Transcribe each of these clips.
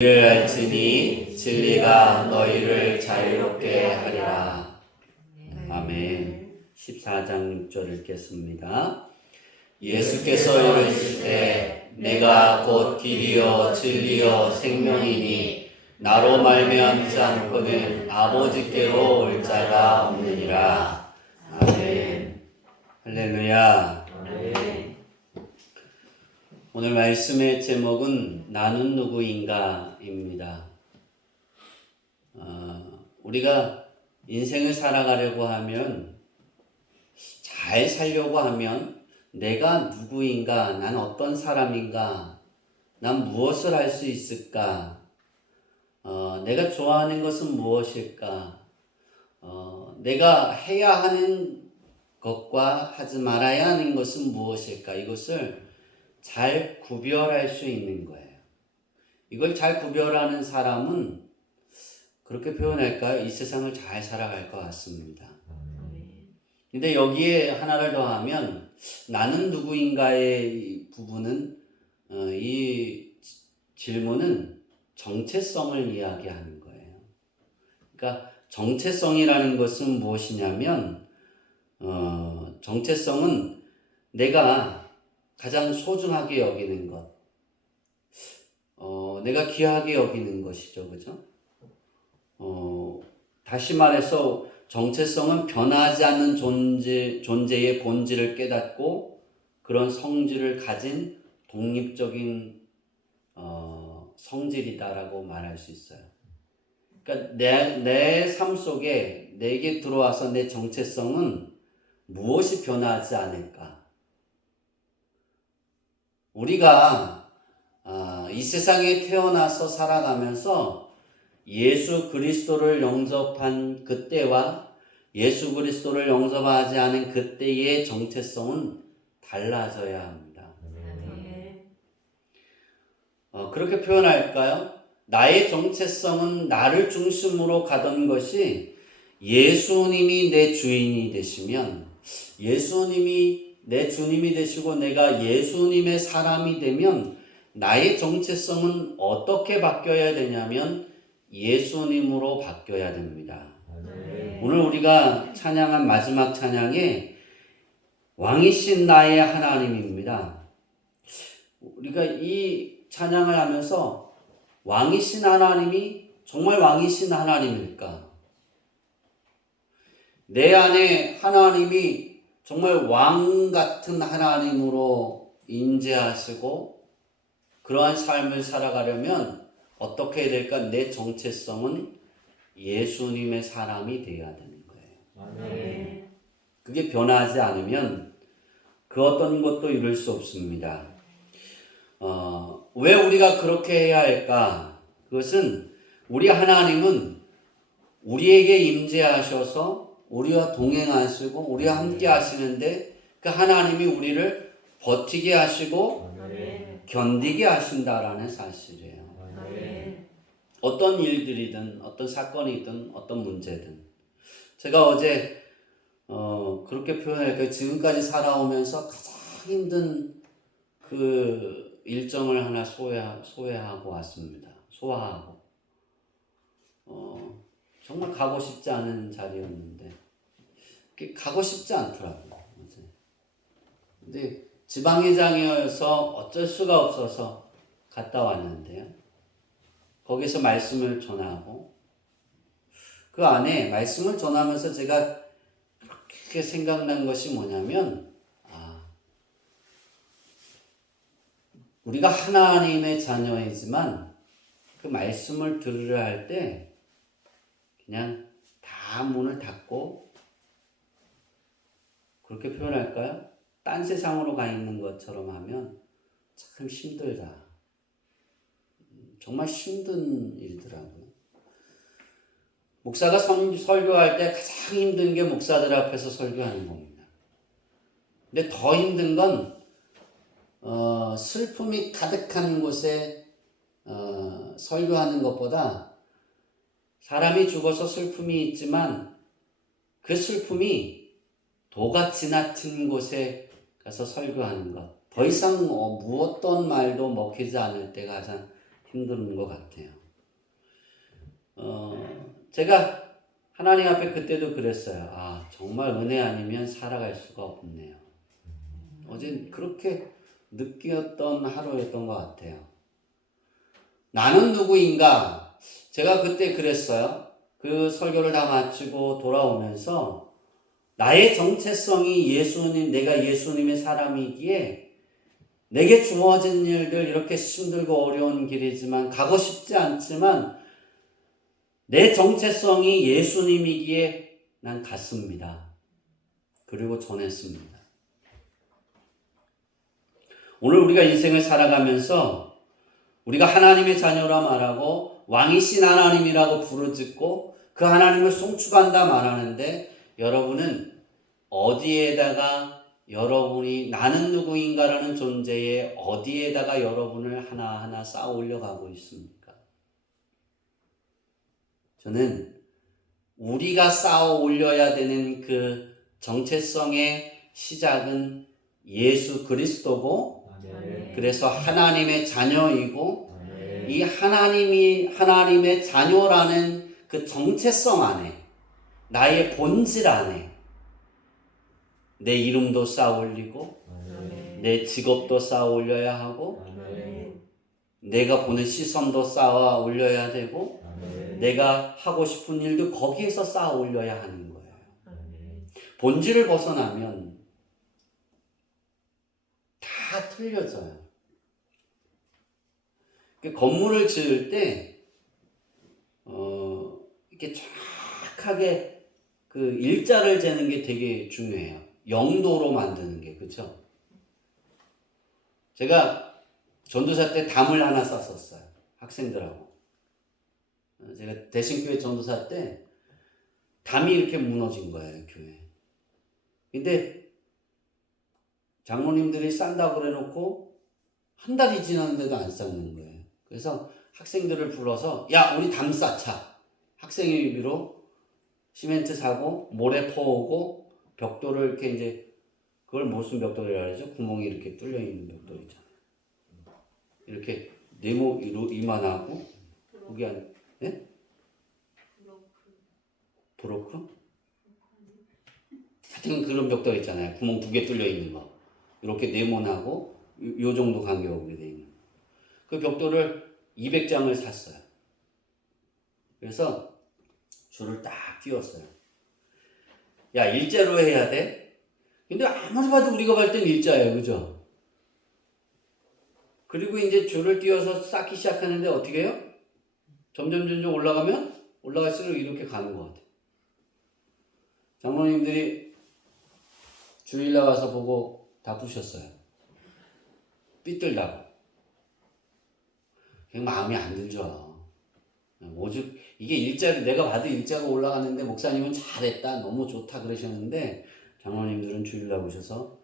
이를 알지니 진리가 너희를 자유롭게 하리라. 아멘. 14장 6절 읽겠습니다. 예수께서 이르실 때 내가 곧 길이요 진리요 생명이니 나로 말미암지 않고는 아버지께로 올 자가 없느니라. 아멘. 할렐루야. 아멘. 오늘 말씀의 제목은 나는 누구인가입니다. 우리가 인생을 살아가려고 하면, 잘 살려고 하면 내가 누구인가, 난 어떤 사람인가, 난 무엇을 할 수 있을까, 내가 좋아하는 것은 무엇일까, 내가 해야 하는 것과 하지 말아야 하는 것은 무엇일까, 이것을 잘 구별할 수 있는 거예요. 이걸 잘 구별하는 사람은 그렇게 표현할까요? 이 세상을 잘 살아갈 것 같습니다. 근데 여기에 하나를 더하면 나는 누구인가의 부분은 이 질문은 정체성을 이야기하는 거예요. 그러니까 정체성이라는 것은 무엇이냐면 정체성은 내가 가장 소중하게 여기는 것, 내가 귀하게 여기는 것이죠. 그죠? 다시 말해서 정체성은 변하지 않는 존재의 본질을 깨닫고 그런 성질을 가진 독립적인 성질이다라고 말할 수 있어요. 그러니까 내 삶 속에 내게 들어와서 내 정체성은 무엇이 변하지 않을까? 우리가 이 세상에 태어나서 살아가면서 예수 그리스도를 영접한 그때와 예수 그리스도를 영접하지 않은 그때의 정체성은 달라져야 합니다. 그렇게 표현할까요? 나의 정체성은 나를 중심으로 가던 것이 예수님이 내 주인이 되시면, 예수님이 내 주님이 되시고 내가 예수님의 사람이 되면 나의 정체성은 어떻게 바뀌어야 되냐면 예수님으로 바뀌어야 됩니다. 오늘 우리가 찬양한 마지막 찬양에 왕이신 나의 하나님입니다. 우리가 이 찬양을 하면서 왕이신 하나님이 정말 왕이신 하나님일까? 내 안에 하나님이 정말 왕 같은 하나님으로 임재하시고 그러한 삶을 살아가려면 어떻게 해야 될까? 내 정체성은 예수님의 사람이 되어야 되는 거예요. 그게 변하지 않으면 그 어떤 것도 이룰 수 없습니다. 왜 우리가 그렇게 해야 할까? 그것은 우리 하나님은 우리에게 임재하셔서 우리와 동행하시고 우리와 함께 하시는데 그 하나님이 우리를 버티게 하시고 견디게 하신다라는 사실이에요. 어떤 일들이든 어떤 사건이든 어떤 문제든 제가 어제 그렇게 표현할까요? 지금까지 살아오면서 가장 힘든 그 일정을 하나 소화하고 왔습니다. 소화하고 정말 가고 싶지 않은 자리였는데 가고 싶지 않더라고요. 근데 지방회장이어서 어쩔 수가 없어서 갔다 왔는데요. 거기서 말씀을 전하고 그 안에 말씀을 전하면서 제가 그렇게 생각난 것이 뭐냐면 우리가 하나님의 자녀이지만 그 말씀을 들으려 할 때 그냥 다 문을 닫고 그렇게 표현할까요? 딴 세상으로 가 있는 것처럼 하면 참 힘들다. 정말 힘든 일이더라고요. 목사가 설교할 때 가장 힘든 게 목사들 앞에서 설교하는 겁니다. 근데 더 힘든 건 슬픔이 가득한 곳에 설교하는 것보다 사람이 죽어서 슬픔이 있지만 그 슬픔이 도가 지나친 곳에 가서 설교하는 것. 더 이상 어떤 말도 먹히지 않을 때가 가장 힘든 것 같아요. 제가 하나님 앞에 그때도 그랬어요. 아, 정말 은혜 아니면 살아갈 수가 없네요. 어제 그렇게 느꼈던 하루였던 것 같아요. 나는 누구인가? 제가 그때 그랬어요. 그 설교를 다 마치고 돌아오면서 나의 정체성이 예수님, 내가 예수님의 사람이기에 내게 주어진 일들 이렇게 힘들고 어려운 길이지만 가고 싶지 않지만 내 정체성이 예수님이기에 난 갔습니다. 그리고 전했습니다. 오늘 우리가 인생을 살아가면서 우리가 하나님의 자녀라 말하고 왕이신 하나님이라고 부르짖고 그 하나님을 송축한다 말하는데 여러분은 어디에다가 여러분이 나는 누구인가라는 존재에 어디에다가 여러분을 하나하나 쌓아 올려가고 있습니까? 저는 우리가 쌓아 올려야 되는 그 정체성의 시작은 예수 그리스도고 그래서 하나님의 자녀이고 이 하나님의 자녀라는 그 정체성 안에 나의 본질 안에 내 이름도 쌓아 올리고 내 직업도 쌓아 올려야 하고 내가 보는 시선도 쌓아 올려야 되고 내가 하고 싶은 일도 거기에서 쌓아 올려야 하는 거예요. 본질을 벗어나면 다 틀려져요. 건물을 지을 때 이렇게 정확하게 그 일자를 재는 게 되게 중요해요. 영도로 만드는 게, 그렇죠? 제가 전도사 때 담을 하나 쌌었어요. 학생들하고. 제가 대신교회 전도사 때 담이 이렇게 무너진 거예요, 교회. 근데 장로님들이 싼다고 그래놓고 한 달이 지났는데도 안 쌓는 거예요. 그래서 학생들을 불러서 야, 우리 담 쌓자. 학생회비로 시멘트 사고 모래 퍼오고 벽돌을 이렇게 이제 그걸 무슨 벽돌이라 그러죠? 구멍이 이렇게 뚫려 있는 벽돌 있잖아요. 이렇게 네모 이만하고 거기 안 예? 브로크? 하여튼 그런 벽돌 있잖아요. 구멍 2개 뚫려 있는 거. 이렇게 네모나고 요 정도 간격으로 돼 있는 거. 그 벽돌을 200장을 샀어요. 그래서 줄을 딱 띄웠어요. 야, 일자로 해야 돼? 근데 아무리 봐도 우리가 볼 땐 일자예요. 그죠? 그리고 이제 줄을 띄워서 쌓기 시작하는데 어떻게 해요? 점점 올라갈수록 이렇게 가는 것 같아요. 장로님들이 주일 나와서 보고 다 부셨어요. 삐뚤다고. 그냥 마음이 안 들죠. 오죽 이게 일자를 내가 봐도 일자가 올라갔는데 목사님은 잘했다 너무 좋다 그러셨는데 장로님들은 주일날 오셔서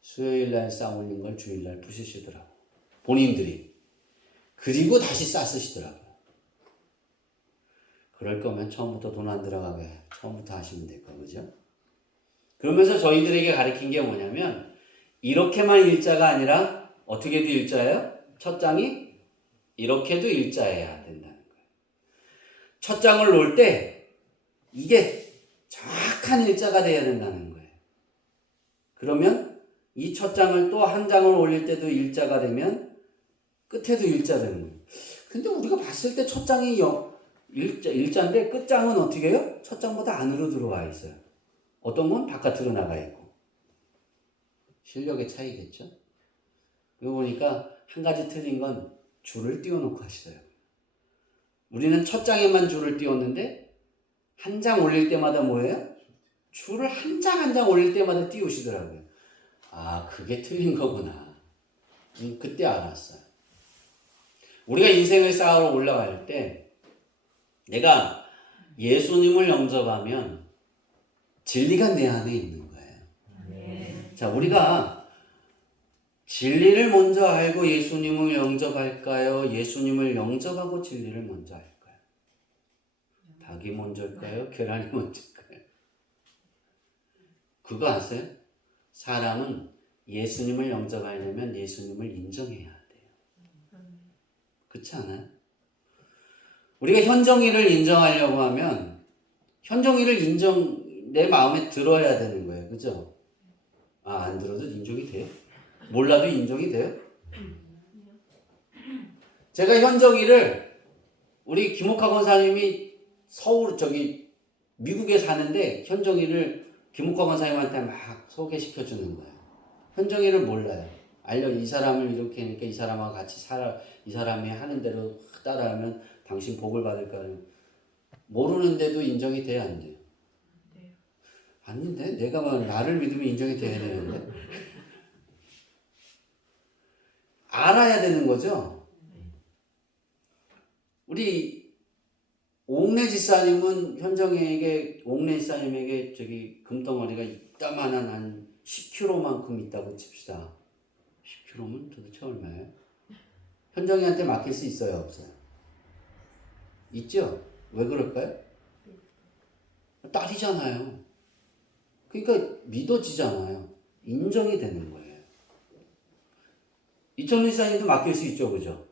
수요일날 쌓아올린 걸 주일날 부시시더라고 본인들이. 그리고 다시 쌓으시더라고요. 그럴 거면 처음부터 돈 안 들어가게 처음부터 하시면 될 거, 그죠? 그러면서 저희들에게 가르친 게 뭐냐면 이렇게만 일자가 아니라 어떻게도 일자예요? 첫 장이 이렇게도 일자여야 된다는 거예요. 첫 장을 놓을 때 이게 정확한 일자가 돼야 된다는 거예요. 그러면 이 첫 장을 또 한 장을 올릴 때도 일자가 되면 끝에도 일자 되는 거예요. 근데 우리가 봤을 때 첫 장이 일자인데 끝장은 어떻게 해요? 첫 장보다 안으로 들어와 있어요. 어떤 건 바깥으로 나가 있고. 실력의 차이겠죠? 그러고 보니까 한 가지 틀린 건 줄을 띄워놓고 하시더라고요. 우리는 첫 장에만 줄을 띄웠는데 한 장 올릴 때마다 뭐예요? 줄을 한 장 한 장 올릴 때마다 띄우시더라고요. 아, 그게 틀린 거구나. 그때 알았어요. 우리가 인생을 쌓아 올라갈 때 내가 예수님을 영접하면 진리가 내 안에 있는 거예요. 자, 우리가 진리를 먼저 알고 예수님을 영접할까요? 예수님을 영접하고 진리를 먼저 할까요? 닭이 먼저일까요? 계란이 먼저일까요? 그거 아세요? 사람은 예수님을 영접하려면 예수님을 인정해야 돼요. 그렇지 않아요? 우리가 현정이를 인정하려고 하면 현정이를 내 마음에 들어야 되는 거예요. 그죠? 안 들어도 인정이 돼요? 몰라도 인정이 돼요? 제가 현정이를 우리 김옥하 권사님이 미국에 사는데 현정이를 김옥하 권사님한테 막 소개시켜 주는 거예요. 현정이를 몰라요. 이 사람을 이렇게 하니까 이 사람하고 같이 살아, 이 사람이 하는 대로 따라하면 당신 복을 받을 거예요. 모르는데도 인정이 돼야 안 돼요? 아닌데? 내가 나를 믿으면 인정이 돼야 되는데? 알아야 되는 거죠? 우리 옥내 지사님은 옥내 지사님에게 금덩어리가 이따만한 한 10kg만큼 있다고 칩시다. 10kg면 도대체 얼마예요? 현정이한테 맡길 수 있어요, 없어요? 있죠? 왜 그럴까요? 딸이잖아요. 그러니까 믿어지잖아요. 인정이 되는 거예요. 이천훈 지사님도 맡길 수 있죠, 그죠?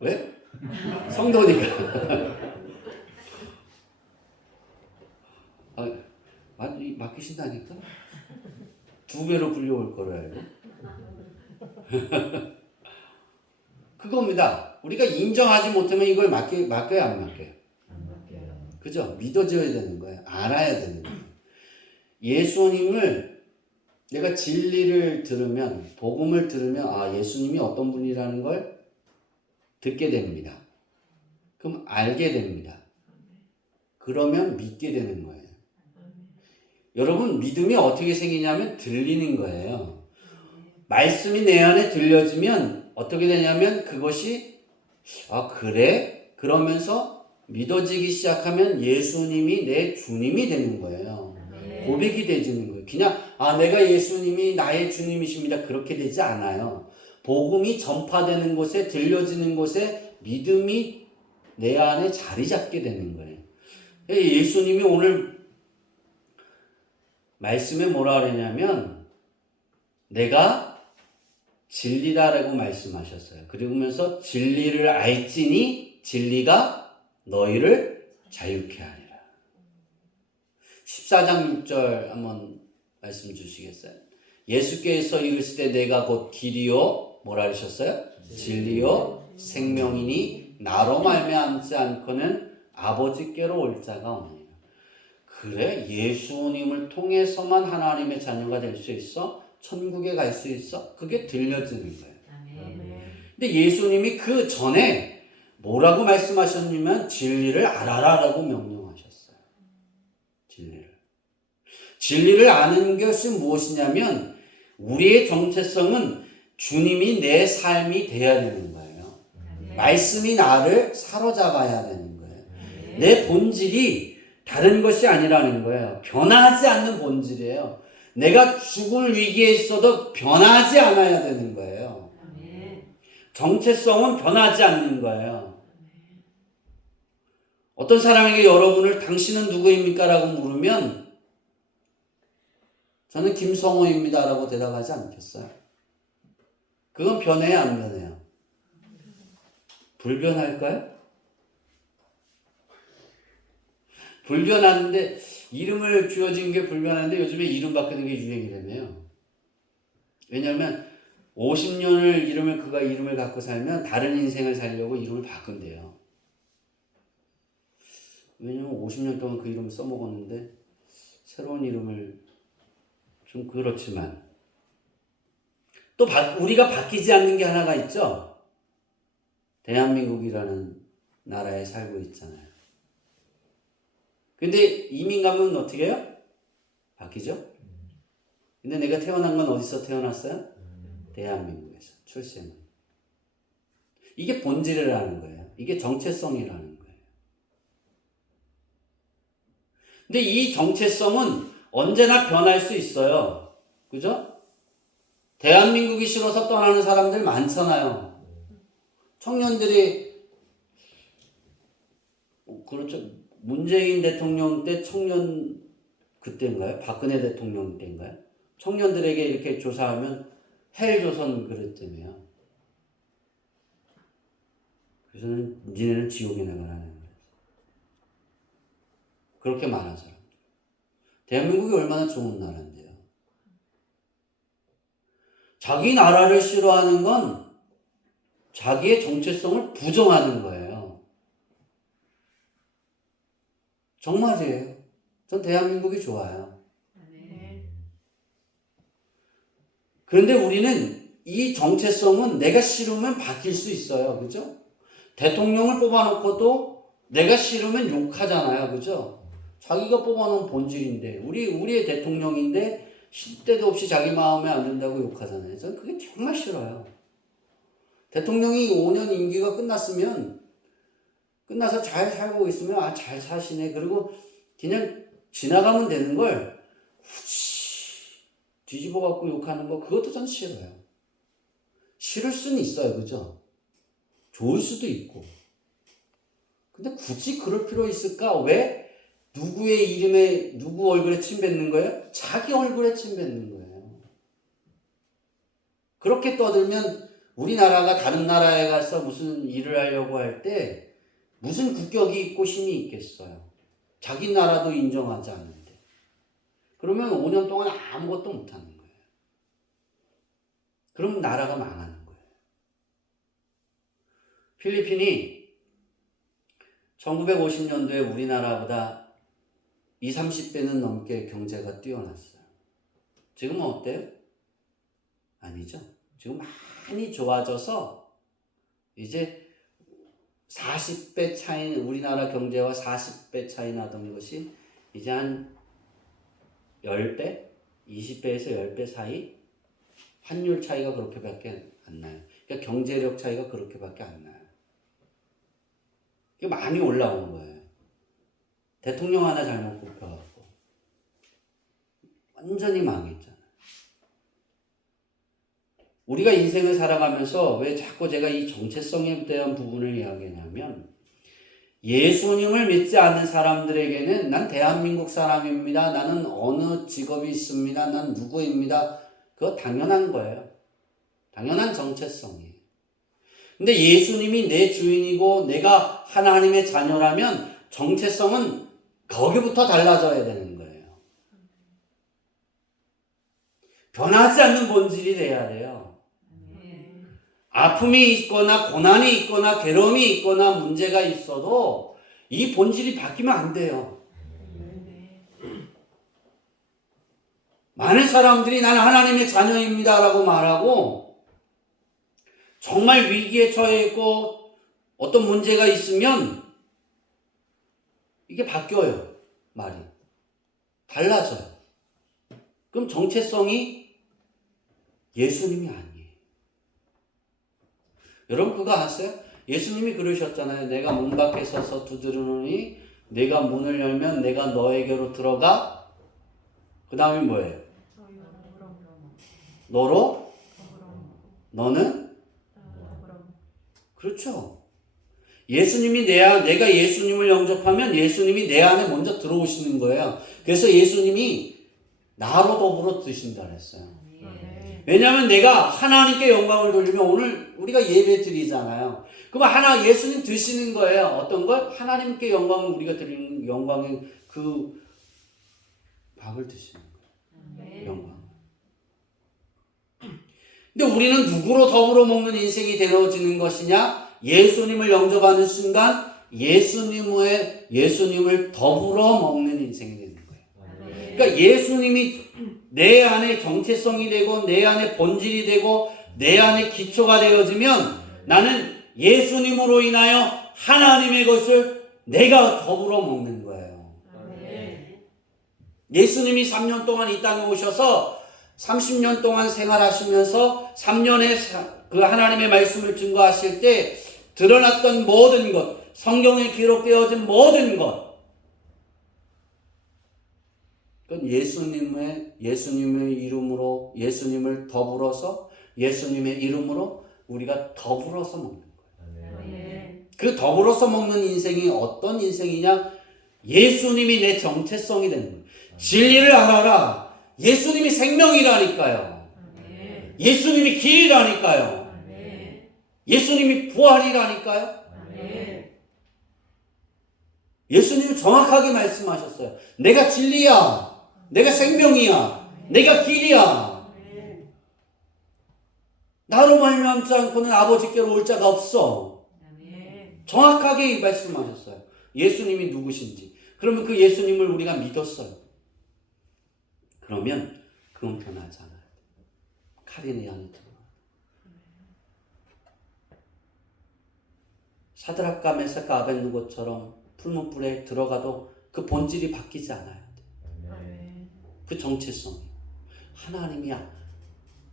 왜? 성도니까. 맡기신다니까? 2배로 불려올 거라 알고. 그겁니다. 우리가 인정하지 못하면 이걸 맡겨야 안 맡겨요? 안 맡겨요. 그죠? 믿어줘야 되는 거예요. 알아야 되는 거예요. 예수님을 내가 진리를 들으면, 복음을 들으면 예수님이 어떤 분이라는 걸 듣게 됩니다. 그럼 알게 됩니다. 그러면 믿게 되는 거예요. 여러분, 믿음이 어떻게 생기냐면 들리는 거예요. 말씀이 내 안에 들려지면 어떻게 되냐면 그것이 그래? 그러면서 믿어지기 시작하면 예수님이 내 주님이 되는 거예요. 고백이 되지는 거예요. 그냥 내가 예수님이 나의 주님이십니다. 그렇게 되지 않아요. 복음이 전파되는 곳에, 들려지는 곳에 믿음이 내 안에 자리 잡게 되는 거예요. 예수님이 오늘 말씀에 뭐라 그러냐면 내가 진리다라고 말씀하셨어요. 그러면서 진리를 알지니 진리가 너희를 자유케 하리라. 14장 6절 한번 말씀 주시겠어요? 예수께서 이르시되 내가 곧 길이요 뭐라 하셨어요? 진리요 생명이니 나로 말미암지 않고는 아버지께로 올 자가 없느니라. 그래? 예수님을 통해서만 하나님의 자녀가 될 수 있어? 천국에 갈 수 있어? 그게 들려지는 거예요. 근데 예수님이 그 전에 뭐라고 말씀하셨냐면 진리를 알아라라고 명령하셨어요. 진리를 아는 것이 무엇이냐면 우리의 정체성은 주님이 내 삶이 돼야 되는 거예요. 말씀이 나를 사로잡아야 되는 거예요. 내 본질이 다른 것이 아니라는 거예요. 변하지 않는 본질이에요. 내가 죽을 위기에 있어도 변하지 않아야 되는 거예요. 정체성은 변하지 않는 거예요. 어떤 사람에게 여러분을 당신은 누구입니까? 라고 물으면 저는 김성호입니다. 라고 대답하지 않겠어요? 그건 변해요? 안 변해요? 불변할까요? 불변하는데 이름을 주어진 게 불변하는데 요즘에 이름 바꾸는 게 유행이라며요. 왜냐하면 50년을 그가 이름을 갖고 살면 다른 인생을 살려고 이름을 바꾼대요. 왜냐면 50년 동안 그 이름을 써먹었는데 새로운 이름을 좀 그렇지만 또 우리가 바뀌지 않는 게 하나가 있죠. 대한민국이라는 나라에 살고 있잖아요. 근데 이민 가면 어떻게 해요? 바뀌죠? 근데 내가 태어난 건 어디서 태어났어요? 대한민국에서 출생은. 이게 본질이라는 거예요. 이게 정체성이라는 거예요. 근데 이 정체성은 언제나 변할 수 있어요. 그죠? 대한민국이 싫어서 떠나는 사람들 많잖아요. 청년들이 그렇죠. 문재인 대통령 때 청년 그때인가요? 박근혜 대통령 때인가요? 청년들에게 이렇게 조사하면 헬조선 그랬다며요. 그죠? 그래서 니네는 지옥에 나가라는 거예요. 그렇게 말한 사람. 대한민국이 얼마나 좋은 나라인데요. 자기 나라를 싫어하는 건 자기의 정체성을 부정하는 거예요. 정말이에요. 전 대한민국이 좋아요. 그런데 우리는 이 정체성은 내가 싫으면 바뀔 수 있어요. 그죠? 대통령을 뽑아놓고도 내가 싫으면 욕하잖아요. 그죠? 자기가 뽑아놓은 본질인데, 우리의 대통령인데, 쉴 데도 없이 자기 마음에 안 든다고 욕하잖아요. 저는 그게 정말 싫어요. 대통령이 5년 임기가 끝나서 잘 살고 있으면, 아, 잘 사시네. 그리고 그냥 지나가면 되는 걸, 후치, 뒤집어 갖고 욕하는 거, 그것도 전 싫어요. 싫을 수는 있어요. 그죠? 좋을 수도 있고. 근데 굳이 그럴 필요 있을까? 왜? 누구의 이름에, 누구 얼굴에 침 뱉는 거예요? 자기 얼굴에 침 뱉는 거예요. 그렇게 떠들면 우리나라가 다른 나라에 가서 무슨 일을 하려고 할 때 무슨 국격이 있고 힘이 있겠어요. 자기 나라도 인정하지 않는데. 그러면 5년 동안 아무것도 못하는 거예요. 그럼 나라가 망하는 거예요. 필리핀이 1950년도에 우리나라보다 20, 30배는 넘게 경제가 뛰어났어요. 지금은 어때요? 아니죠. 지금 많이 좋아져서 이제 40배 차이, 우리나라 경제와 40배 차이 나던 것이 이제 한 10배? 20배에서 10배 사이? 환율 차이가 그렇게밖에 안 나요. 그러니까 경제력 차이가 그렇게밖에 안 나요. 이게 많이 올라온 거예요. 대통령 하나 잘못 뽑혀갖고 완전히 망했잖아요. 우리가 인생을 살아가면서 왜 자꾸 제가 이 정체성에 대한 부분을 이야기하냐면, 예수님을 믿지 않는 사람들에게는 난 대한민국 사람입니다. 나는 어느 직업이 있습니다. 난 누구입니다. 그거 당연한 거예요. 당연한 정체성이에요. 근데 예수님이 내 주인이고 내가 하나님의 자녀라면 정체성은 거기부터 달라져야 되는 거예요. 변하지 않는 본질이 돼야 돼요. 아픔이 있거나 고난이 있거나 괴로움이 있거나 문제가 있어도 이 본질이 바뀌면 안 돼요. 많은 사람들이 나는 하나님의 자녀입니다 라고 말하고 정말 위기에 처해 있고 어떤 문제가 있으면 이게 바뀌어요. 말이. 달라져요. 그럼 정체성이 예수님이 아니에요. 여러분 그거 아세요? 예수님이 그러셨잖아요. 내가 문 밖에 서서 두드리노니 내가 문을 열면 내가 너에게로 들어가. 그 다음에 뭐예요? 너로? 너는? 그렇죠. 예수님이 내가 예수님을 영접하면 예수님이 내 안에 먼저 들어오시는 거예요. 그래서 예수님이 나로 더불어 드신다 그랬어요. 왜냐하면 내가 하나님께 영광을 돌리면 오늘 우리가 예배 드리잖아요. 그럼 예수님 드시는 거예요. 어떤 걸? 하나님께 영광을 우리가 드리는 영광의 그 밥을 드시는 거예요. 영광. 근데 우리는 누구로 더불어 먹는 인생이 되어지는 것이냐? 예수님을 영접하는 순간 예수님을 더불어 먹는 인생이 되는 거예요. 그러니까 예수님이 내 안에 정체성이 되고 내 안에 본질이 되고 내 안에 기초가 되어지면 나는 예수님으로 인하여 하나님의 것을 내가 더불어 먹는 거예요. 예수님이 3년 동안 이 땅에 오셔서 30년 동안 생활하시면서 3년에 그 하나님의 말씀을 증거하실 때 드러났던 모든 것, 성경에 기록되어진 모든 것, 그건 예수님의 이름으로 예수님을 더불어서 예수님의 이름으로 우리가 더불어서 먹는 거예요. 그 더불어서 먹는 인생이 어떤 인생이냐? 예수님이 내 정체성이 되는 거예요. 진리를 알아라. 예수님이 생명이라니까요. 예수님이 길이라니까요. 예수님이 부활이라니까요. 예수님이 정확하게 말씀하셨어요. 내가 진리야. 내가 생명이야. 내가 길이야. 나로 말미암지 않고는 아버지께로 올 자가 없어. 정확하게 말씀하셨어요. 예수님이 누구신지. 그러면 그 예수님을 우리가 믿었어요. 그러면 그건 변하지 않아요. 칼이 내 안에 들어와. 사드락과 메삭과 아벳느고처럼 풀무불에 들어가도 그 본질이 바뀌지 않아요. 그 정체성이 하나님이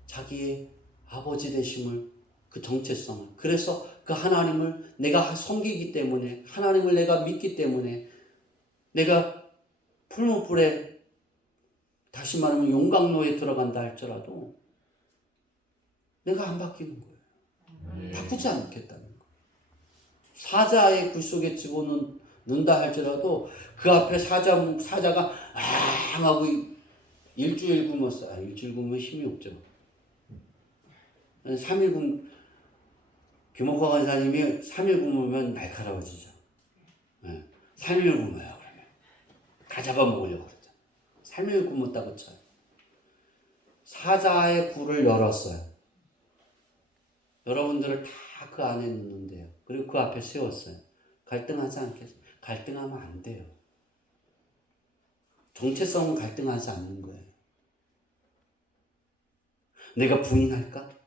자기의 아버지 되심을, 그 정체성을, 그래서 그 하나님을 내가 섬기기 때문에, 하나님을 내가 믿기 때문에, 내가 풀무불에, 다시 말하면 용광로에 들어간다 할지라도 내가 안 바뀌는 거예요. 바꾸지 않겠다는 거예요. 사자의 굴 속에 집어넣는다 할지라도 그 앞에 사자가 앙 하고 일주일 굶었어요. 일주일 굶으면 힘이 없죠. 3일 규모가 간사님이 3일 굶으면 날카로워지죠. 3일 굶어요. 그러면 다 잡아먹으려고 그러죠. 3일 굶었다고 쳐요. 사자의 굴을 열었어요. 여러분들을 다 그 안에 넣는데요. 그리고 그 앞에 세웠어요. 갈등하지 않겠어요? 갈등하면 안 돼요. 정체성은 갈등하지 않는 거예요. 내가 부인할까?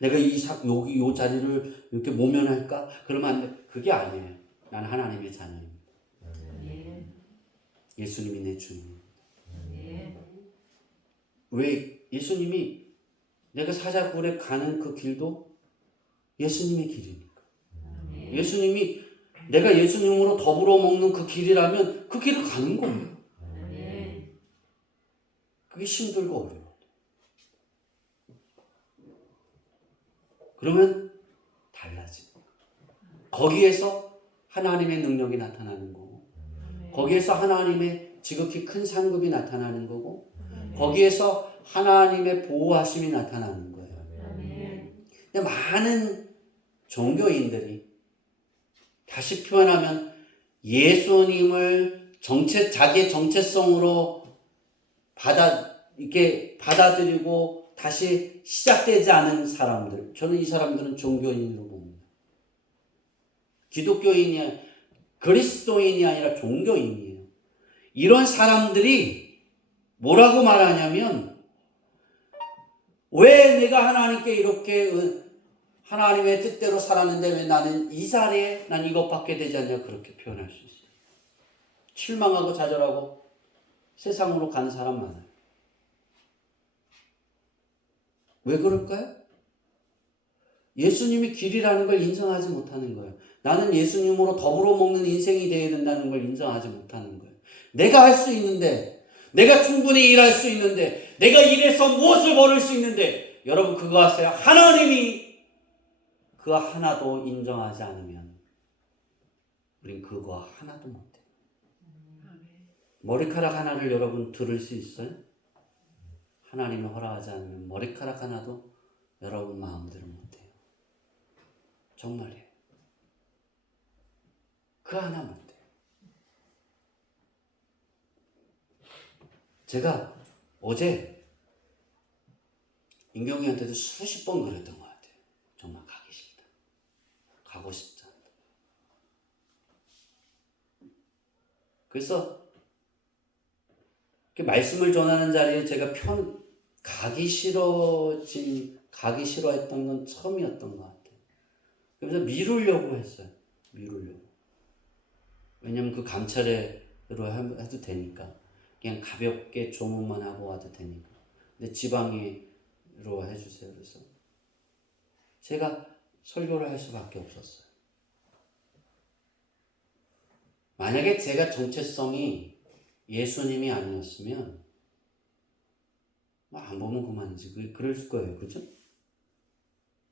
내가 여기 요 자리를 이렇게 모면할까? 그러면 안 돼. 그게 아니에요. 나는 하나님의 자녀입니다. 예수님이 내 주님입니다. 왜? 예수님이 내가 사자굴에 가는 그 길도 예수님의 길이니까. 예수님이 내가 예수님으로 더불어 먹는 그 길이라면 그 길을 가는 거예요. 그게 힘들고 어려워. 그러면 달라지고. 거기에서 하나님의 능력이 나타나는 거고, 거기에서 하나님의 지극히 큰 상급이 나타나는 거고, 거기에서 하나님의 보호하심이 나타나는 거예요. 근데 많은 종교인들이, 다시 표현하면 예수님을 자기의 정체성으로 이렇게 받아들이고 다시 시작되지 않은 사람들, 저는 이 사람들은 종교인으로 봅니다. 기독교인이, 그리스도인이 아니라 종교인이에요. 이런 사람들이 뭐라고 말하냐면, 왜 내가 하나님께 이렇게 하나님의 뜻대로 살았는데 왜 나는 이 자리에 난 이것밖에 되지 않냐, 그렇게 표현할 수 있어요. 실망하고 좌절하고 세상으로 가는 사람 많아요. 왜 그럴까요? 예수님이 길이라는 걸 인정하지 못하는 거예요. 나는 예수님으로 더불어 먹는 인생이 되어야 된다는 걸 인정하지 못하는 거예요. 내가 할 수 있는데, 내가 충분히 일할 수 있는데, 내가 일해서 무엇을 벌을 수 있는데, 여러분 그거 아세요? 하나님이 그 하나도 인정하지 않으면 우린 그거 하나도 못해요. 머리카락 하나를 여러분 들을 수 있어요? 하나님이 허락하지 않으면 머리카락 하나도 여러분 마음대로 못해요. 정말이에요. 그 하나 못해요. 제가 어제 인경이한테도 수십 번 그랬던 것 같아요. 정말 가기 싫다. 가고 싶지 않다. 그래서 말씀을 전하는 자리에 제가 가기 싫어했던 건 처음이었던 것 같아요. 그래서 미루려고 했어요. 미루려고. 왜냐면 그 감찰회로 해도 되니까. 그냥 가볍게 조문만 하고 와도 되니까. 근데 지방으로 해주세요. 그래서 제가 설교를 할 수밖에 없었어요. 만약에 제가 정체성이 예수님이 아니었으면 안 보면 그만이지. 그럴 거예요. 그죠?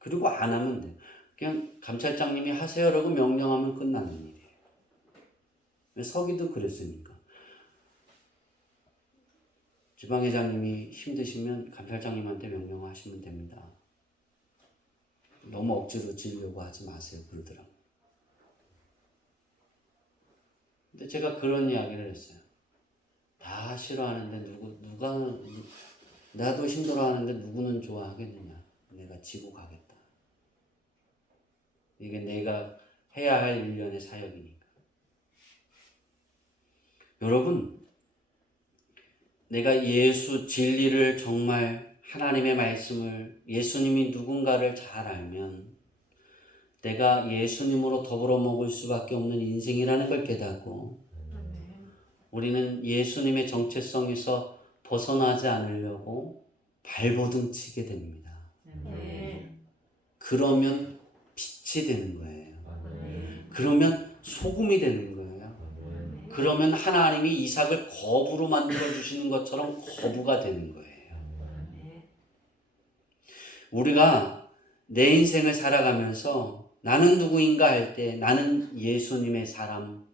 그리고 안 하면 돼요. 그냥 감찰장님이 하세요라고 명령하면 끝나는 일이에요. 서기도 그랬으니까. 지방회장님이 힘드시면 감찰장님한테 명령하시면 됩니다. 너무 억지로 지으려고 하지 마세요. 그러더라고요. 근데 제가 그런 이야기를 했어요. 다 싫어하는데 나도 힘들어하는데 누구는 좋아하겠느냐. 내가 지고 가겠다. 이게 내가 해야 할 일련의 사역이니까. 여러분, 내가 예수 진리를 정말 하나님의 말씀을 예수님이 누군가를 잘 알면 내가 예수님으로 더불어 먹을 수밖에 없는 인생이라는 걸 깨닫고 우리는 예수님의 정체성에서 벗어나지 않으려고 발버둥 치게 됩니다. 그러면 빛이 되는 거예요. 그러면 소금이 되는 거예요. 그러면 하나님이 이삭을 거부로 만들어 주시는 것처럼 거부가 되는 거예요. 우리가 내 인생을 살아가면서 나는 누구인가 할 때 나는 예수님의 사람,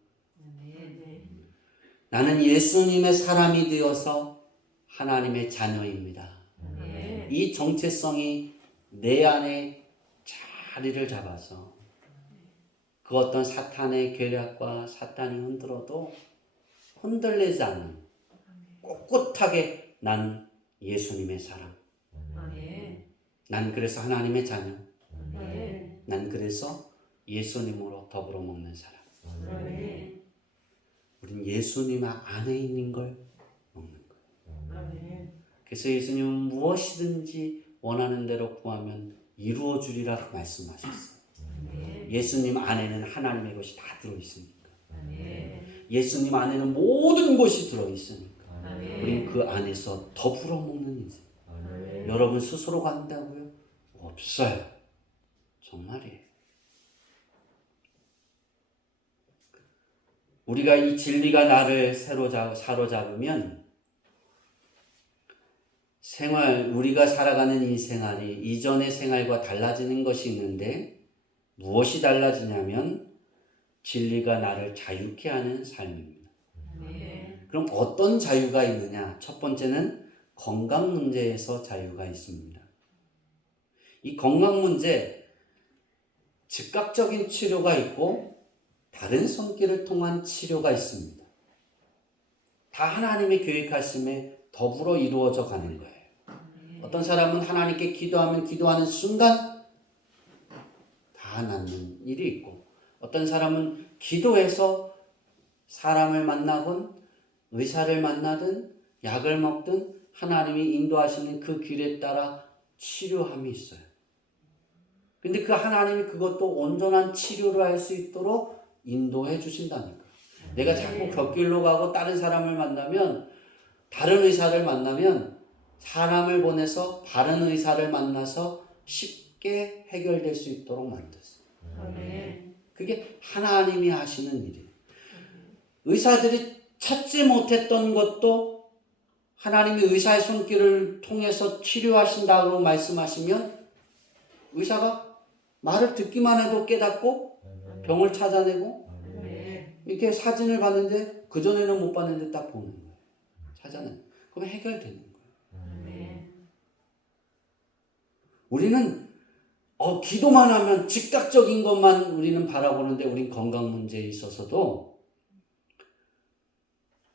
나는 예수님의 사람이 되어서 하나님의 자녀입니다. 이 정체성이 내 안에 자리를 잡아서 그 어떤 사탄의 계략과 사탄이 흔들어도 흔들리지 않는 꼿꼿하게 난 예수님의 사람. 난 그래서 하나님의 자녀. 난 그래서 예수님으로 더불어 먹는 사람. 우린 예수님 안에 있는 걸 먹는 거예요. 그래서 예수님은 무엇이든지 원하는 대로 구하면 이루어 주리라고 말씀하셨어요. 예수님 안에는 하나님의 것이 다 들어있으니까. 예수님 안에는 모든 것이 들어있으니까. 우린 그 안에서 더불어 먹는 인생. 여러분 스스로 간다고요? 없어요. 정말이에요. 우리가 이 진리가 나를 사로잡으면 우리가 살아가는 이 생활이 이전의 생활과 달라지는 것이 있는데 무엇이 달라지냐면 진리가 나를 자유케 하는 삶입니다. 그럼 어떤 자유가 있느냐? 첫 번째는 건강 문제에서 자유가 있습니다. 이 건강 문제, 즉각적인 치료가 있고 다른 손길을 통한 치료가 있습니다. 다 하나님의 계획하심에 더불어 이루어져 가는 거예요. 어떤 사람은 하나님께 기도하는 순간 다 낫는 일이 있고 어떤 사람은 기도해서 사람을 만나건 의사를 만나든 약을 먹든 하나님이 인도하시는 그 길에 따라 치료함이 있어요. 근데 그 하나님이 그것도 온전한 치료를 할 수 있도록 인도해 주신다니까. 내가 자꾸 곁길로 가고 다른 사람을 만나면 다른 의사를 만나면 사람을 보내서 바른 의사를 만나서 쉽게 해결될 수 있도록 만들었어요. 그게 하나님이 하시는 일이에요. 의사들이 찾지 못했던 것도 하나님이 의사의 손길을 통해서 치료하신다고 말씀하시면 의사가 말을 듣기만 해도 깨닫고 병을 찾아내고 이렇게 사진을 봤는데 그전에는 못 봤는데 딱 보는 거예요. 찾아내는. 그럼 해결되는 거예요. 우리는 기도만 하면 즉각적인 것만 우리는 바라보는데 우린 건강 문제에 있어서도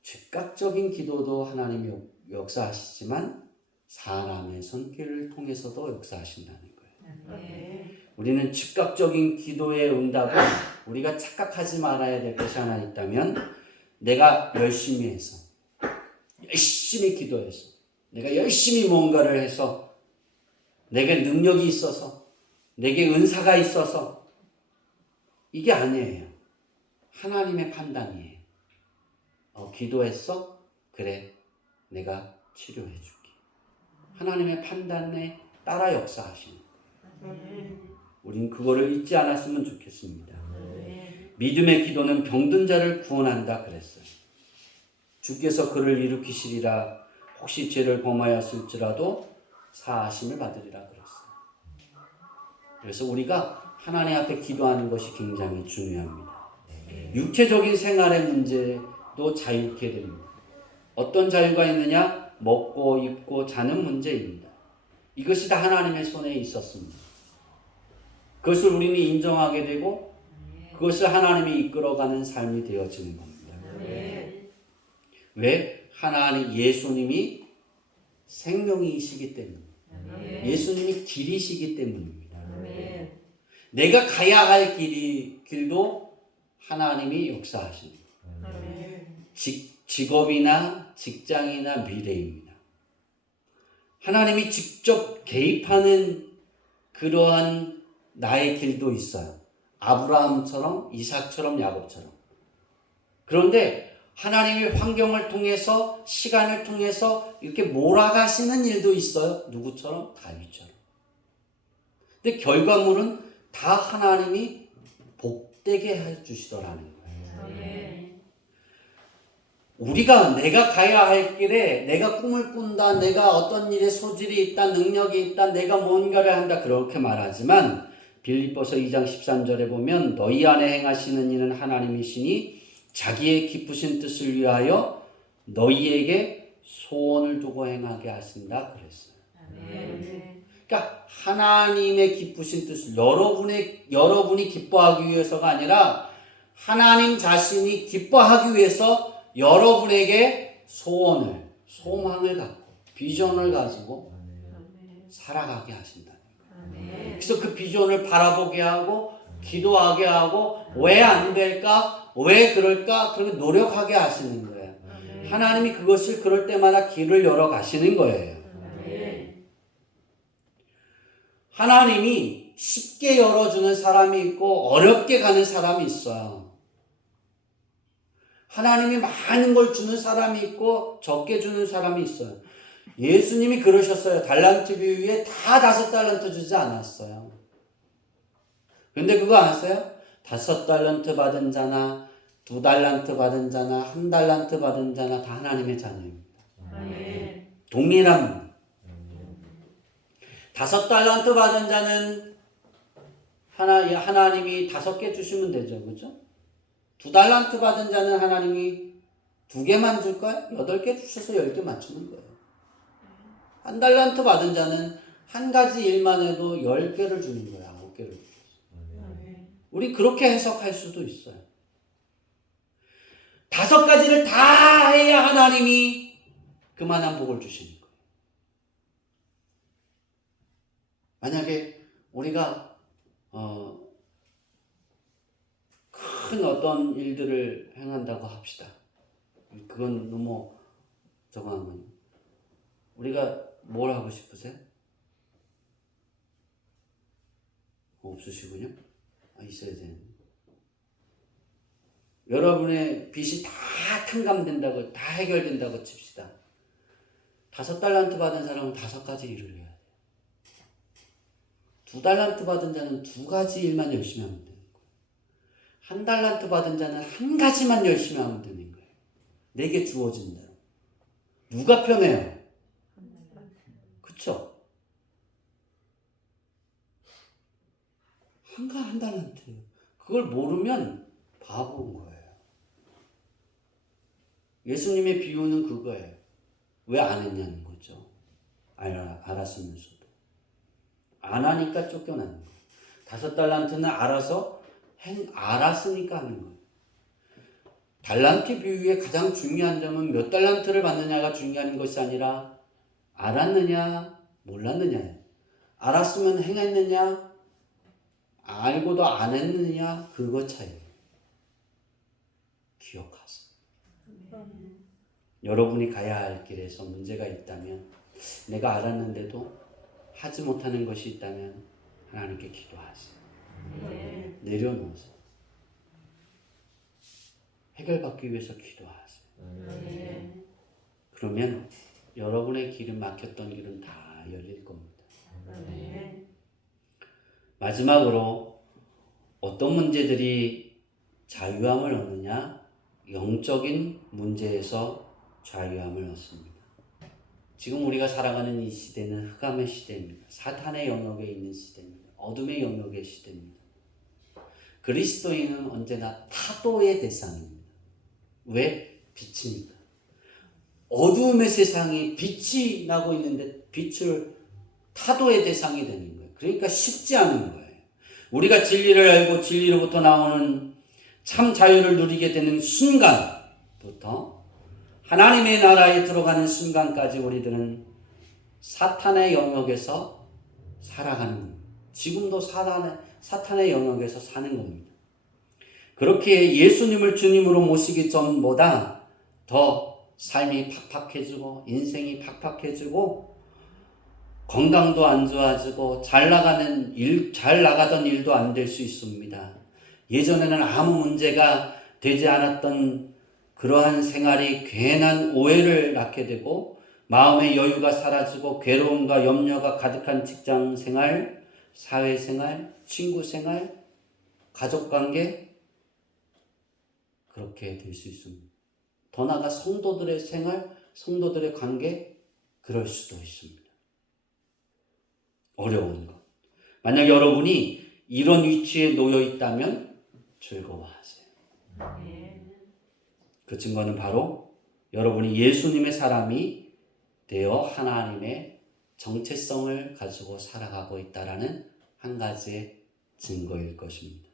즉각적인 기도도 하나님이 역사하시지만 사람의 손길을 통해서도 역사하신다는 거예요. 우리는 즉각적인 기도의 응답을 우리가 착각하지 말아야 될 것이 하나 있다면 내가 열심히 해서 열심히 기도해서 내가 열심히 뭔가를 해서 내게 능력이 있어서 내게 은사가 있어서 이게 아니에요. 하나님의 판단이에요. 기도했어? 그래, 내가 치료해 줄게. 하나님의 판단에 따라 역사하시는 거예요. 우린 그거를 잊지 않았으면 좋겠습니다. 믿음의 기도는 병든 자를 구원한다 그랬어요. 주께서 그를 일으키시리라. 혹시 죄를 범하였을지라도 사하심을 받으리라 그랬어요. 그래서 우리가 하나님 앞에 기도하는 것이 굉장히 중요합니다. 육체적인 생활의 문제도 자유케 됩니다. 어떤 자유가 있느냐? 먹고 입고 자는 문제입니다. 이것이 다 하나님의 손에 있었습니다. 그것을 우리는 인정하게 되고 그것을 하나님이 이끌어가는 삶이 되어지는 겁니다. 왜? 하나님 예수님이 생명이시기 때문입니다. 예수님이 길이시기 때문입니다. 내가 가야 할 길도 하나님이 역사하십니다. 직업이나 직장이나 미래입니다. 하나님이 직접 개입하는 그러한 나의 길도 있어요. 아브라함처럼, 이삭처럼, 야곱처럼. 그런데 하나님의 환경을 통해서, 시간을 통해서 이렇게 몰아가시는 일도 있어요. 누구처럼? 다윗처럼. 근데 결과물은 다 하나님이 복되게 해주시더라는 거예요. 우리가 내가 가야 할 길에 내가 꿈을 꾼다, 내가 어떤 일에 소질이 있다, 능력이 있다, 내가 뭔가를 한다 그렇게 말하지만 빌립보서 2장 13절에 보면 너희 안에 행하시는 이는 하나님이시니 자기의 기쁘신 뜻을 위하여 너희에게 소원을 두고 행하게 하신다 그랬어요. 그러니까 하나님의 기쁘신 뜻을 여러분이 기뻐하기 위해서가 아니라 하나님 자신이 기뻐하기 위해서 여러분에게 소원을, 소망을 갖고 비전을 가지고 살아가게 하신다는 거예요. 그래서 그 비전을 바라보게 하고 기도하게 하고 왜 안 될까? 왜 그럴까? 그렇게 노력하게 하시는 거예요. 하나님이 그것을 그럴 때마다 길을 열어 가시는 거예요. 하나님이 쉽게 열어주는 사람이 있고 어렵게 가는 사람이 있어요. 하나님이 많은 걸 주는 사람이 있고 적게 주는 사람이 있어요. 예수님이 그러셨어요. 달란트 비유에 다 5달란트 주지 않았어요. 근데 그거 아세요? 5달란트 받은 자나 2달란트 받은 자나 1달란트 받은 자나 다 하나님의 자녀입니다. 동일합니다. 5달란트 받은 자는 하나님이 5개 주시면 되죠. 그죠? 2달란트 받은 자는 하나님이 2개만 줄까요? 8개 주셔서 10개 맞추는 거예요. 1달란트 받은 자는 한 가지 일만 해도 10개를 주는 거예요. 9개를 주셔서. 우리 그렇게 해석할 수도 있어요. 5가지를 다 해야 하나님이 그만한 복을 주시는 거예요. 만약에 우리가 큰 어떤 일들을 행한다고 합시다. 그건 너무 저거 하면 우리가 뭘 하고 싶으세요? 없으시군요. 있어야 되는데. 여러분의 빚이 다 탕감된다고, 다 해결된다고 칩시다. 5달란트 받은 사람은 5가지 일을 해야 돼요. 2달란트 받은 자는 2가지 일만 열심히 하면 되는 거예요. 1달란트 받은 자는 1가지만 열심히 하면 되는 거예요. 내게 주어진다. 누가 편해요? 그쵸? 1달란트예요. 그걸 모르면 바보인 거예요. 예수님의 비유는 그거예요. 왜 안 했냐는 거죠. 알았으면서도. 안 하니까 쫓겨나는 거예요. 5달란트는 알았으니까 하는 거예요. 달란트 비유의 가장 중요한 점은 몇 달란트를 받느냐가 중요한 것이 아니라 알았느냐, 몰랐느냐예요. 알았으면 행했느냐, 알고도 안 했느냐, 그거 차이예요. 기억하세요. 여러분이 가야 할 길에서 문제가 있다면, 내가 알았는데도 하지 못하는 것이 있다면 하나님께 기도하세요. 내려놓으세요. 해결받기 위해서 기도하세요. 그러면 여러분의 길은 막혔던 길은 다 열릴 겁니다. 마지막으로 어떤 문제들이 자유함을 얻느냐? 영적인 문제에서 자유함을 얻습니다. 지금 우리가 살아가는 이 시대는 흑암의 시대입니다. 사탄의 영역에 있는 시대입니다. 어둠의 영역의 시대입니다. 그리스도인은 언제나 타도의 대상입니다. 왜? 빛이니까. 어두움의 세상에 빛이 나고 있는데 빛을 타도의 대상이 되는 거예요. 그러니까 쉽지 않은 거예요. 우리가 진리를 알고 진리로부터 나오는 참 자유를 누리게 되는 순간 부터 하나님의 나라에 들어가는 순간까지 우리들은 사탄의 영역에서 살아가는 겁니다. 지금도 사탄의 영역에서 사는 겁니다. 그렇게 예수님을 주님으로 모시기 전보다 더 삶이 팍팍해지고 인생이 팍팍해지고 건강도 안 좋아지고 잘 나가던 일도 안 될 수 있습니다. 예전에는 아무 문제가 되지 않았던 그러한 생활이 괜한 오해를 낳게 되고 마음의 여유가 사라지고 괴로움과 염려가 가득한 직장 생활, 사회 생활, 친구 생활, 가족 관계 그렇게 될 수 있습니다. 더 나아가 성도들의 생활, 성도들의 관계 그럴 수도 있습니다. 어려운 것. 만약 여러분이 이런 위치에 놓여 있다면 즐거워하세요. 그 증거는 바로 여러분이 예수님의 사람이 되어 하나님의 정체성을 가지고 살아가고 있다라는 한 가지의 증거일 것입니다.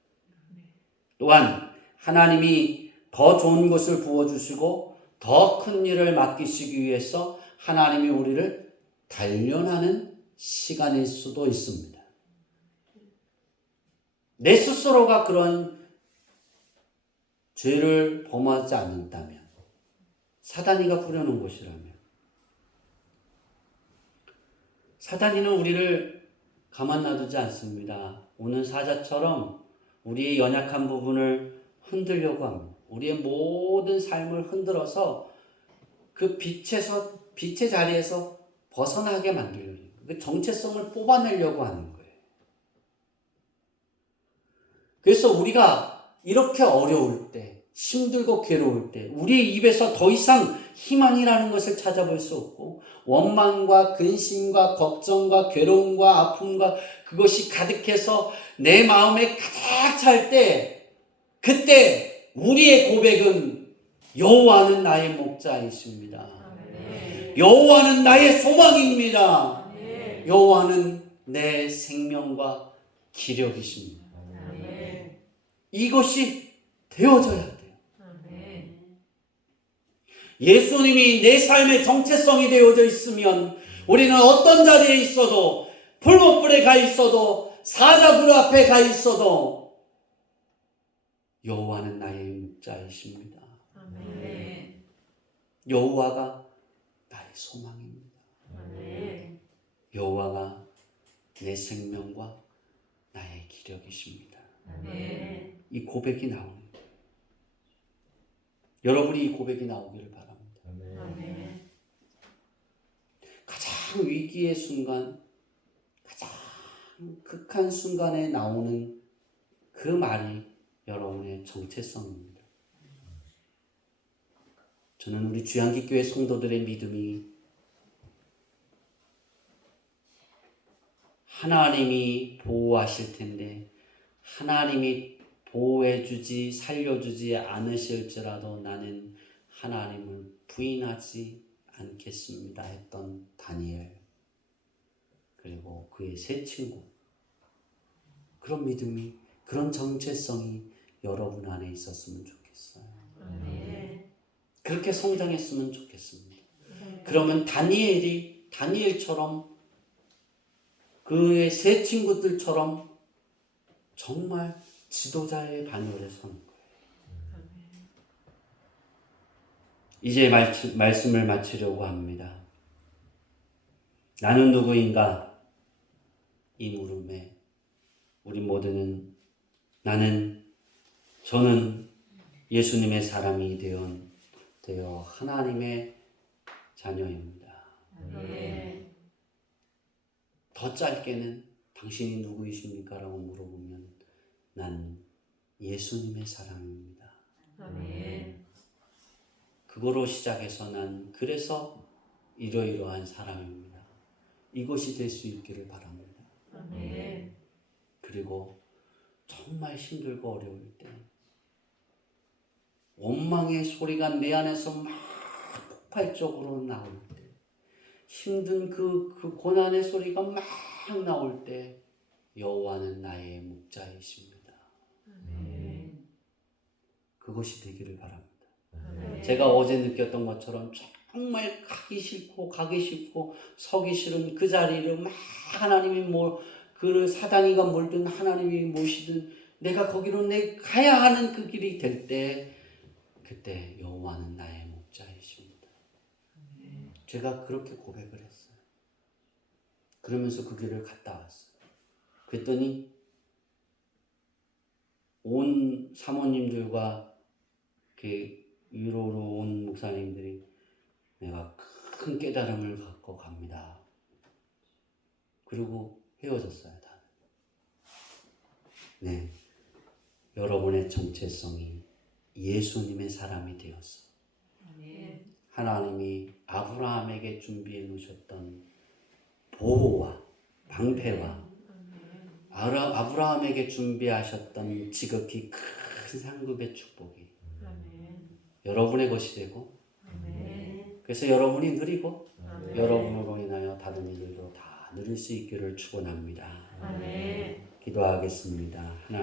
또한 하나님이 더 좋은 것을 부어주시고 더 큰 일을 맡기시기 위해서 하나님이 우리를 단련하는 시간일 수도 있습니다. 내 스스로가 그런 죄를 범하지 않는다면, 사단이가 부려놓은 것이라면, 사단이는 우리를 가만 놔두지 않습니다. 오는 사자처럼 우리의 연약한 부분을 흔들려고 합니다. 우리의 모든 삶을 흔들어서 그 빛의 자리에서 벗어나게 만들려고 해요. 그 정체성을 뽑아내려고 하는 거예요. 그래서 우리가 이렇게 어려울 때, 힘들고 괴로울 때, 우리의 입에서 더 이상 희망이라는 것을 찾아볼 수 없고, 원망과 근심과 걱정과 괴로움과 아픔과 그것이 가득해서 내 마음에 가득 찰 때, 그때 우리의 고백은 여호와는 나의 목자이십니다. 여호와는 나의 소망입니다. 여호와는 내 생명과 기력이십니다. 이것이 되어져야 돼요. 예수님이 내 삶의 정체성이 되어져 있으면 우리는 어떤 자리에 있어도, 풀무불에 가 있어도, 사자굴 앞에 가 있어도 여호와는 나의 목자이십니다. 여호와가 나의 소망입니다. 여호와가 내 생명과 나의 기력이십니다. 이 고백이 나오는 거예요. 여러분이 이 고백이 나오기를 바랍니다. 가장 위기의 순간, 가장 극한 순간에 나오는 그 말이 여러분의 정체성입니다. 저는 우리 주양기교회 성도들의 믿음이 하나님이 보호하실 텐데 하나님이 보호해주지 살려주지 않으실지라도 나는 하나님을 부인하지 않겠습니다 했던 다니엘, 그리고 그의 세 친구, 그런 믿음이, 그런 정체성이 여러분 안에 있었으면 좋겠어요. 그렇게 성장했으면 좋겠습니다. 그러면 다니엘처럼 그의 세 친구들처럼 정말 지도자의 반열에 서는 거예요. 이제 말씀을 마치려고 합니다. 나는 누구인가? 이 물음에 우리 모두는 저는 예수님의 사람이 되어 하나님의 자녀입니다. 더 짧게는 당신이 누구이십니까? 라고 물어보면 난 예수님의 사람입니다. 그거로 시작해서 난 그래서 이러이러한 사람입니다. 이것이 될 수 있기를 바랍니다. 그리고 정말 힘들고 어려울 때, 원망의 소리가 내 안에서 막 폭발적으로 나올 때, 힘든 그 고난의 소리가 막 나올 때 여호와는 나의 목자이십니다. 그것이 되기를 바랍니다. 제가 어제 느꼈던 것처럼 정말 가기 싫고 서기 싫은 그 자리를 막 하나님이 그 사단이가 몰든 하나님이 모시든 내가 거기로 내 가야 하는 그 길이 될 때 그때 여호와는 나의 목자이십니다. 제가 그렇게 고백을 했어요. 그러면서 그 길을 갔다 왔어요. 그랬더니 온 사모님들과 위로로 온 목사님들이 내가 큰 깨달음을 갖고 갑니다. 그리고 헤어졌어요. 다. 네, 여러분의 정체성이 예수님의 사람이 되었어. 하나님이 아브라함에게 준비해 놓으셨던 보호와 방패와 아브라함에게 준비하셨던 지극히 큰 상급의 축복이 여러분의 것이 되고 그래서 여러분이 누리고 여러분으로 인하여 다른 이들도 다 누릴 수 있기를 축원합니다. 기도하겠습니다. 하나님.